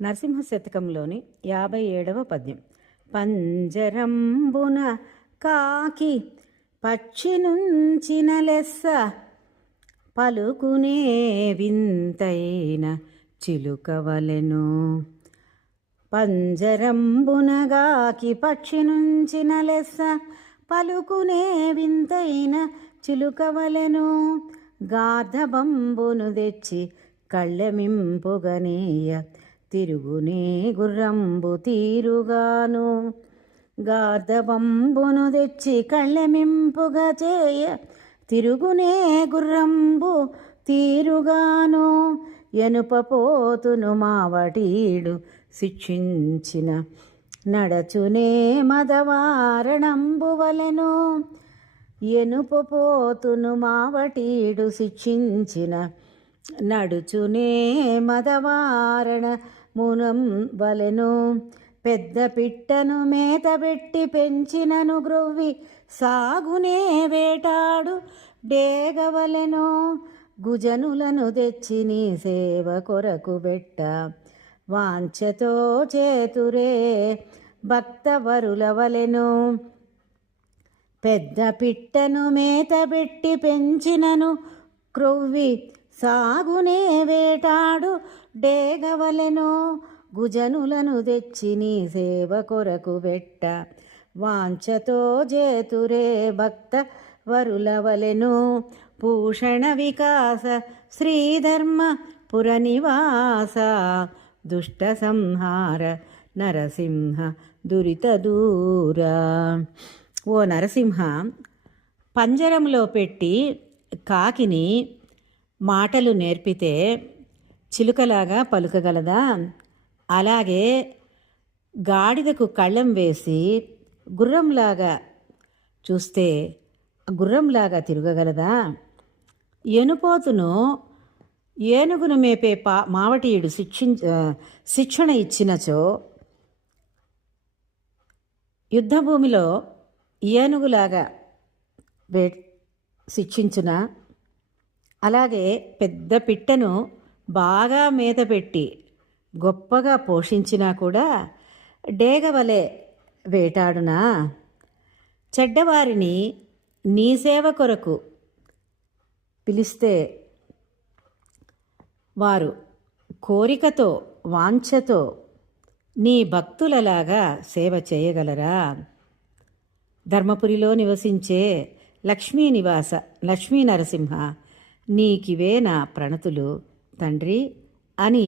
నరసింహ శతకంలోని యాభై ఏడవ పద్యం. పంజరంబున కాకి పక్షి నుంచిన లెస్స పలుకునే వింతైన చిలుకవలెను పంజరంబునగాకి పక్షి నుంచిన లెస్స పలుకునే వింతైన చిలుకవలెను గాధబంబును తెచ్చి కళ్ళెమింపుగనీయ తిరుగునే గుర్రంబు తీరుగాను. గార్ధబంబును తెచ్చి కళ్ళమింపుగా చేయ తిరుగునే గుర్రంబు తీరుగాను. ఎనుపపోతును మావటీడు శిక్షించిన నడచునే మదవారణంబు వలెను. ఎనుపపోతును మావటీడు శిక్షించిన నడుచునే మదవారణ మునం వలెను. పెద్ద పిట్టను మేతబెట్టి పెంచినను గ్రొవ్వి. సాగునే వేటాడు డేగవలెను గుజనులను తెచ్చి నీ సేవ కొరకు బెట్ట. వాంఛతో చేతురే భక్తవరుల వలెను. పెద్ద పిట్టను మేతబెట్టి పెంచినను క్రొవ్వి సాగునే వేటాడు డేగవలెను గుజనులను తెచ్చి నీ సేవ కొరకు పెట్ట వాంఛతో జేతురే భక్త వరులవలెను. భూషణ వికాస శ్రీధర్మ పురనివాస దుష్ట సంహార నరసింహ దురిత దూర. ఓ నరసింహ పంజరంలో పెట్టి కాకిని మాటలు నేర్పితే చిలుకలాగా పలుకగలదా? అలాగే గాడిదకు కళ్ళెం వేసి గుర్రంలాగా చూస్తే గుర్రంలాగా తిరగగలదా? ఎనుపోతును ఏనుగును మేపే పా మావటీయుడు శిక్షించ శిక్షణ ఇచ్చినచో యుద్ధభూమిలో ఏనుగులాగా వే శిక్షించున? అలాగే పెద్ద పిట్టను బాగా మేత పెట్టి గొప్పగా పోషించినా కూడా డేగవలే వేటాడునా? చెడ్డవారిని నీ సేవ కొరకు పిలిస్తే వారు కోరికతో వాంఛతో నీ భక్తులలాగా సేవ చేయగలరా? ధర్మపురిలో నివసించే లక్ష్మీ నివాస లక్ష్మీ నరసింహ నీకివే నా ప్రణతులు తండ్రి అని